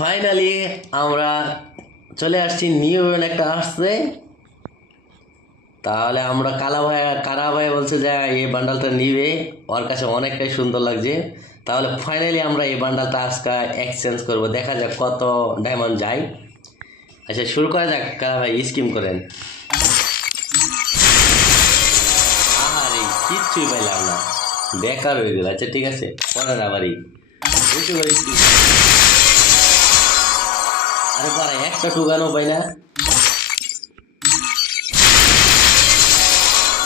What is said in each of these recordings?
Finally আমরা চলে আসছি নিউ একটা আসছে তাহলে আমরা কালা ভাই, কারা ভাই বলছে যে, এই বান্ডালটা নিবে। ওর কাছে অনেকটাই সুন্দর লাগছে। তাহলে ফাইনালি আমরা এই বান্ডালটা আজকে এক্সচেঞ্জ করব। দেখা যাক কত ডায়মন্ড যায়। আচ্ছা শুরু করা যাক। কারা ভাই স্কিম করেন। আহারে, কিচ্ছুই পাইলাম না। বেকার হয়ে গেল। আচ্ছা ঠিক আছে। পরে পারি আরে একটা টুকানো না?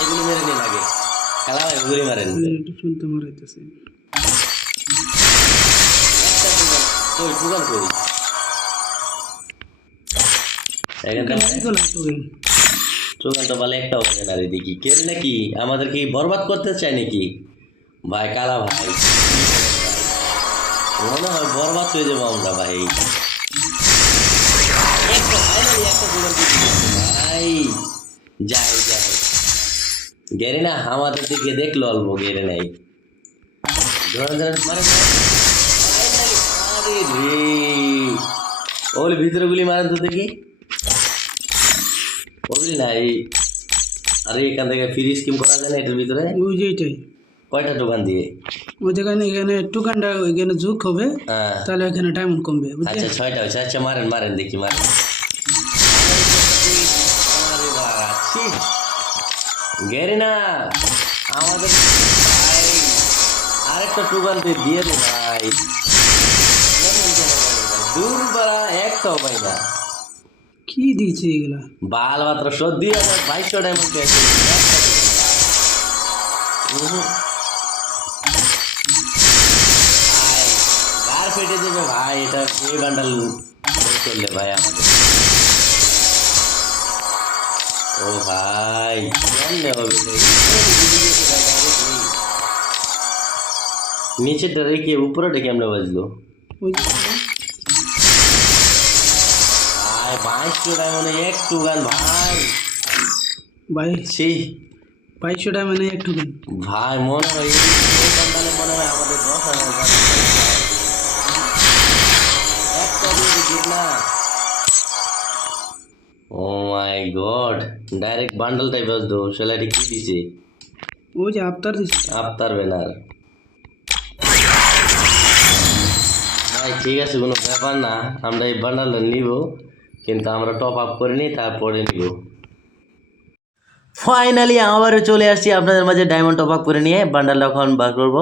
এগুলি মেরে নিন আগে। খেলা ওগুলি মারেন। শুনতে মারাইতেছে একটা কই টুকান কই? এখানটা তো বলে একটা হবে না দেখি। কে নাকি আমাদের কি বরবাদ করতে চায় নাকি? ভাই কালা ভাই। মনে হয় বরবাদ হয়ে যাব আমরা ভাই। যাই যাই। গেরে না আমাদের দিকে দেখল অল্প গেরে নাই। মারে মারে। আরে রে ভিতরে গুলি মারেন তো দেখি। ওগুলি না এই আরে এখান থেকে ফ্রি স্কিম করা যায় না এটার ভিতরে? ওই যে এটাই। কয়টা দোকান দিয়ে? ওই যেখানে এখানে টুকানটা ওইখানে যুগ হবে। হ্যাঁ। তাহলে ওইখানে ডায়মন্ড কমবে আচ্ছা ছয়টা হচ্ছে আচ্ছা মারেন মারেন দেখি মারেন। গেরি না আমাদের ভাই আরেকটা টুকান দিয়ে দে ভাই। দূর বাড়া একটাও পাই না। কি দিয়েছে এগুলা? বাল মাত্র সর্দি হাজার বাইশশো ডায়মন্ড পেয়েছে কার ফেটে দেবে ভাই? এটা এই বান্ডাল করলে ভাই আমাদের? ও ভাই এটা? নিচেরটা রেখে উপরেটা কেমনে বাজলো ভাই বাইশশো ডায়মন্ডে একটু গান ভাই। ভাই ছি। বাইশশো ডায়মন্ডে এক টুকান ভাই মনে হয় মনে হয় আমাদের দশ হাজার একটা দিয়ে না? ও my god direct bundle type আসতো স্যালারি কি দিছে? ওই যে আফতার দিছে। আফতার ব্যানার ভাই ঠিক আছে কোনো ব্যাপার না আমরা এই বান্ডালটা নিব কিন্তু আমরা টপ আপ করে নিই তারপরে নিব। ফাইনালি আবারও চলে আসছি আপনাদের মাঝে ডায়মন্ড টপ আপ করে নিয়ে বান্ডালটা এখন বার করব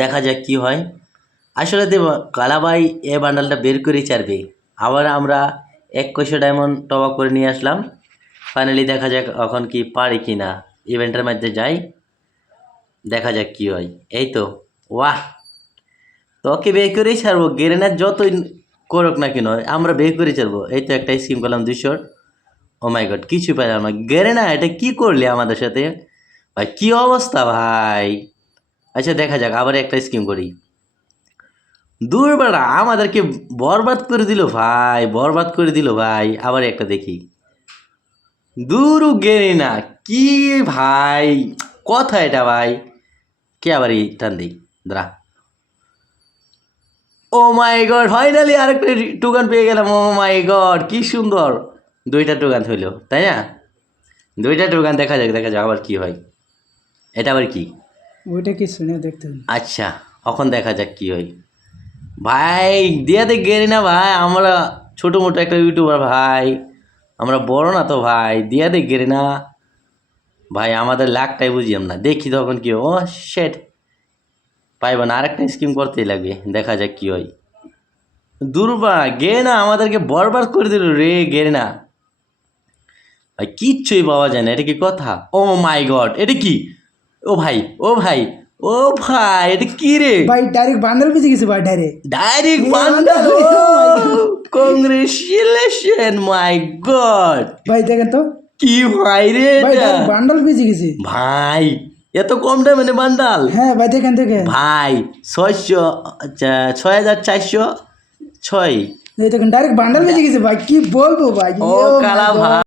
দেখা যাক কি হয়। আসলে দেব কালাবাই এ বান্ডালটা বের করেই চারবে আবার আমরা এক কোশো ডায়মন্ড টপ আপ করে নিয়ে আসলাম। ফাইনালি দেখা যাক এখন কি পারি কি না ইভেন্টের মধ্যে যাই, দেখা যাক কি হয়। এই তো ওয়াহ তোকে বের করেই ছাড়বো। গেরেনার যতই করুক না কেন, আমরা বের করে ছাড়বো। এই তো একটা স্কিম করলাম দুশোর ও মাই গড কিছু পেলাম না। গেরেনা এটা কি করলি আমাদের সাথে? ভাই, কি অবস্থা ভাই? আচ্ছা দেখা যাক, আবার একটা স্কিম করি। দূরবেড়া আমাদেরকে বরবাদ করে দিল ভাই, বরবাদ করে দিল ভাই। আবার একটা দেখি। দূরও গেরি না কি ভাই? কথা এটা ভাই। কে আবার এই টান দিই? দাঁড়া। ও মাই গড ফাইনালি আরেকটা টুকান পেয়ে গেলাম। ও মাই গড কি সুন্দর। দুইটা টুকান হইল তাই না? দুইটা টুকান দেখা যাক দেখা যাক আবার কি হয়। এটা আবার কি? ওইটা কি শুনে দেখতে আচ্ছা এখন দেখা যাক কি হয়। ভাই দিয়াতে গেরি না ভাই আমরা ছোটো মোটো একটা ইউটিউবার ভাই। আমরা বড় না তো ভাই? দিয়াতে গেরি না। ভাই, আমাদের লাখটাই বুঝিয়াম না। দেখি তখন কি। ও শেট পাইব না আরেকটা স্কিম করতেই লাগবে। দেখা যাক কি হয়। দুর্বা গে না, আমাদেরকে বরবাদ করে দিল রে গে না। ভাই, কিচ্ছুই পাওয়া যায় না। এটা কি কথা? ও মাই গড এটা কি? ও ভাই ও ভাই ও ভাই এটা কি রে? ভাই ডাইরেক্ট বান্ডাল বেজে গেছে ভাই direct direct bundle congratulation my god ভাই। দেখেন তো। কি ভাই রে ভাই বান্ডাল বেজে গেছে। ভাই এত কম দামে বান্ডাল হ্যাঁ ভাই দেখেন দেখেন। ভাই ছয়শো আচ্ছা, ছয় হাজার চারশো ছয়। এই দেখেন ডাইরেক্ট বান্ডাল বেজে গেছে ভাই কি বলব ভাই? ও কালা ভাই।